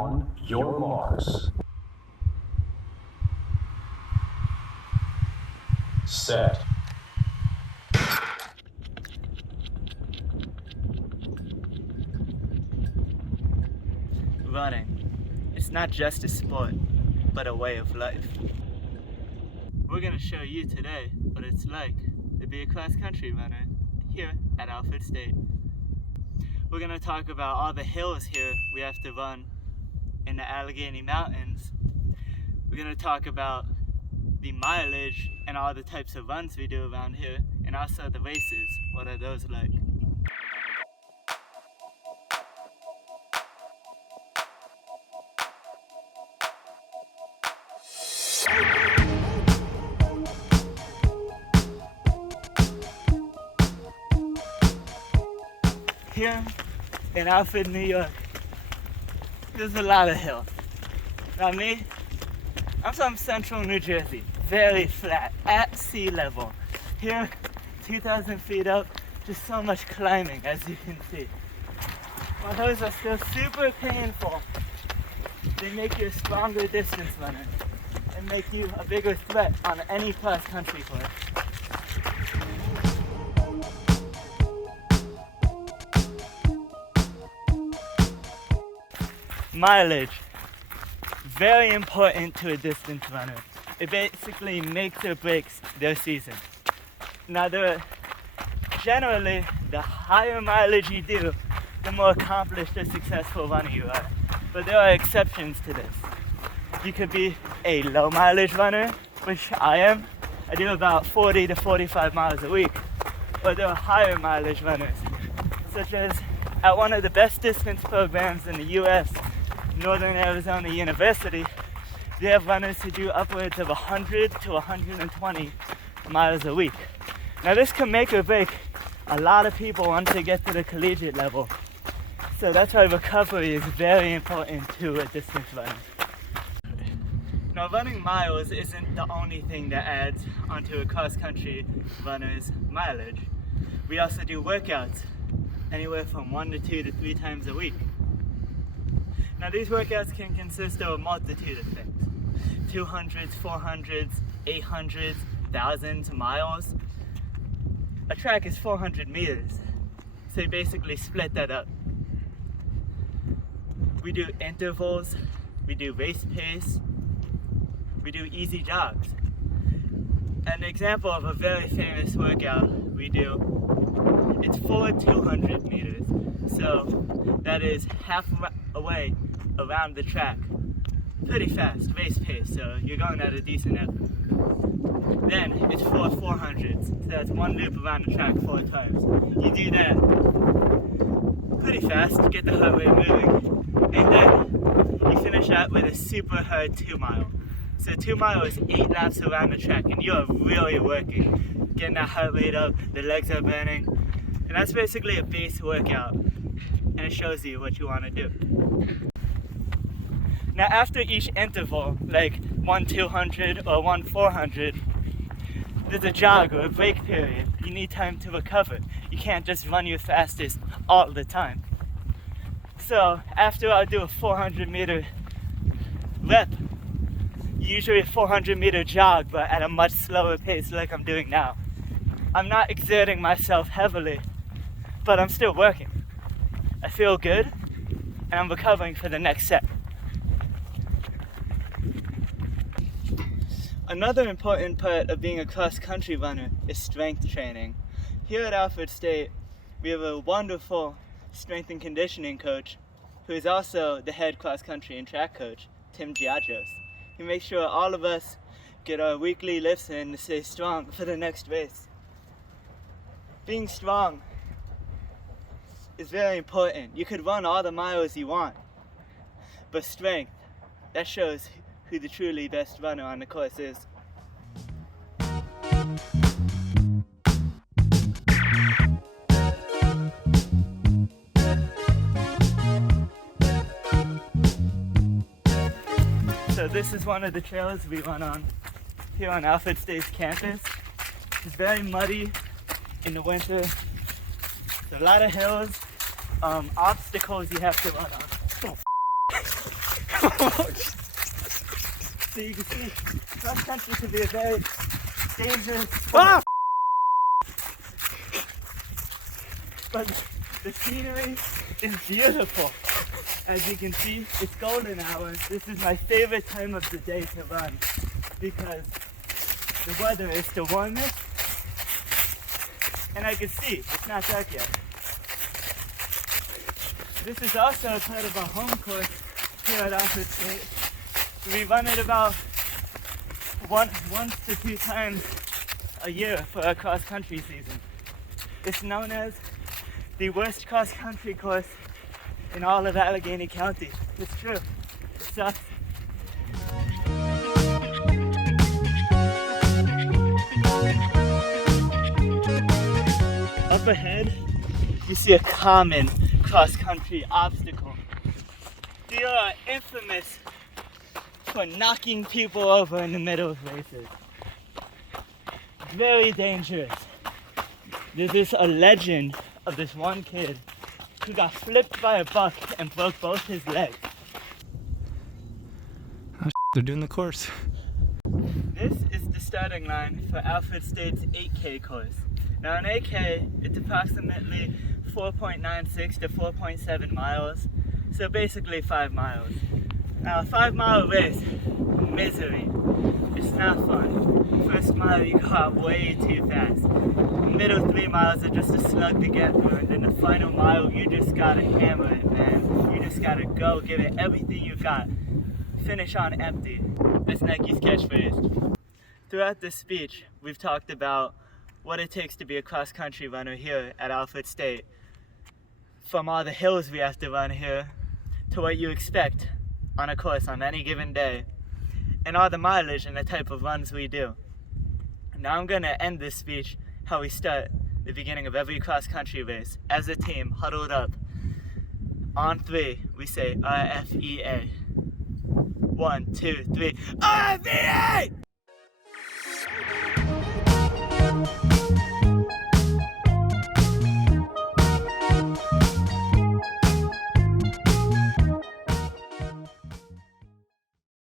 On your marks. Set. Running. It's not just a sport, but a way of life. We're going to show you today what it's like to be a cross-country runner here at Alfred State. We're going to talk about all the hills here we have to run in the Allegheny Mountains. We're going to talk about the mileage and all the types of runs we do around here, and also the races. What are those like? Here in Alfred, New York, there's a lot of hills. Now me, I'm from central New Jersey, very flat, at sea level. Here, 2,000 feet up, just so much climbing, as you can see. While those are still super painful, they make you a stronger distance runner and make you a bigger threat on any cross-country course. Mileage, very important to a distance runner. It basically makes or breaks their season. Now, generally, the higher mileage you do, the more accomplished or successful runner you are. But there are exceptions to this. You could be a low mileage runner, which I am. I do about 40 to 45 miles a week. Or there are higher mileage runners, such as at one of the best distance programs in the US, Northern Arizona University, they have runners who do upwards of 100 to 120 miles a week. Now this can make or break a lot of people once they get to the collegiate level. So that's why recovery is very important to a distance runner. Now running miles isn't the only thing that adds onto a cross-country runner's mileage. We also do workouts, anywhere from 1 to 2 to 3 times a week. Now these workouts can consist of a multitude of things. 200s, 400s, 800s, thousands, miles. A track is 400 meters, so you basically split that up. We do intervals, we do race pace, we do easy jogs. An example of a very famous workout we do, it's 4 200 meters. So that is half a way around the track. Pretty fast, race pace, so you're going at a decent effort. Then it's 4 400s, so that's one loop around the track 4 times. You do that pretty fast to get the heart rate moving, and then you finish out with a super hard 2 mile. So 2 miles is 8 laps around the track, and you're really working, getting that heart rate up, the legs are burning, and that's basically a base workout, and it shows you what you want to do. Now after each interval, like 1 200 or 1 400, there's a jog or a break period. You need time to recover. You can't just run your fastest all the time. So after I do a 400 meter rep, usually a 400 meter jog, but at a much slower pace like I'm doing now. I'm not exerting myself heavily, but I'm still working. I feel good, and I'm recovering for the next set. Another important part of being a cross-country runner is strength training. Here at Alfred State, we have a wonderful strength and conditioning coach who is also the head cross-country and track coach, Tim Giadros. He makes sure all of us get our weekly lifts in to stay strong for the next race. Being strong is very important. You could run all the miles you want, but strength, that shows who the truly best runner on the course is. So this is one of the trails we run on here on Alfred State's campus. It's very muddy in the winter. There's a lot of hills, obstacles you have to run on. So you can see, cross country can be a very dangerous Ah! but the scenery is beautiful. As you can see, it's golden hour. This is my favorite time of the day to run because the weather is the warmest and I can see it's not dark yet. This is also a part of our home course here at Alfred State. We run it about once to 2 times a year for our cross-country season. It's known as the worst cross-country course in all of Allegheny County. It's true. It sucks. Up ahead, you see a common cross-country obstacle. They are infamous for knocking people over in the middle of races. Very dangerous. There's a legend of this one kid who got flipped by a buck and broke both his legs. They're doing the course. This is the starting line for Alfred State's 8K course. Now an 8K, it's approximately 4.96 to 4.7 miles, so basically 5 miles. Now a 5-mile race, misery. It's not fun. First mile you go out way too fast. The middle 3 miles are just a slug to get through, and then the final mile you just gotta hammer it, man. You just gotta go, give it everything you got. Finish on empty. That's Nike's catchphrase. Throughout this speech, we've talked about what it takes to be a cross-country runner here at Alfred State. From all the hills we have to run here, to what you expect on a course on any given day, and all the mileage and the type of runs we do. Now I'm going to end this speech how we start the beginning of every cross-country race. As a team, huddled up. On 3, we say RFEA. 1, 2, 3, RFEA!